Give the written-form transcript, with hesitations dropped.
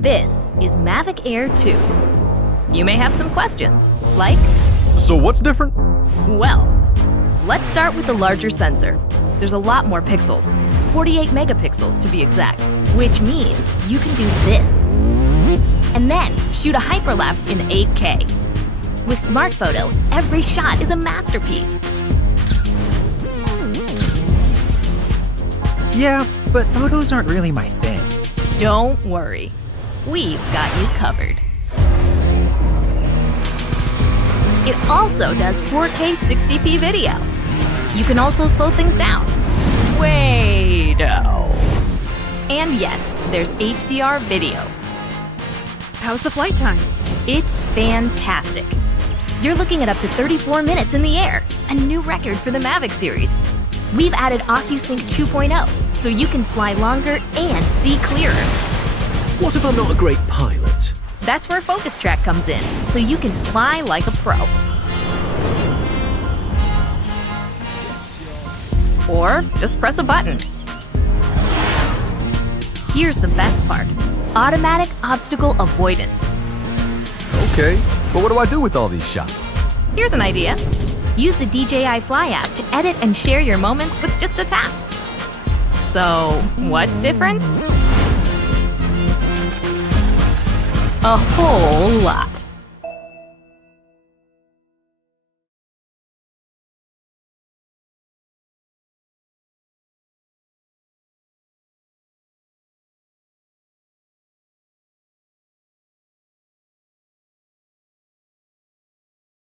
This is Mavic Air 2. You may have some questions, like, So what's different? well, let's start with the larger sensor. There's a lot more pixels, 48 megapixels to be exact, which means you can do this. And then shoot a hyperlapse in 8K. With Smart Photo, every shot is a masterpiece. Yeah, but photos aren't really my thing. Don't worry, we've got you covered. It also does 4K 60p video. You can also slow things down. Way-do. And yes, there's HDR video. How's the flight time? It's fantastic. You're looking at up to 34 minutes in the air, a new record for the Mavic series. We've added OcuSync 2.0, so you can fly longer and see clearer. What if I'm not a great pilot? That's where Focus Track comes in, so you can fly like a pro. Or just press a button. Here's the best part: automatic obstacle avoidance. Okay, but what do I do with all these shots? Here's an idea. Use the DJI Fly app to edit and share your moments with just a tap. So, what's different? A whole lot.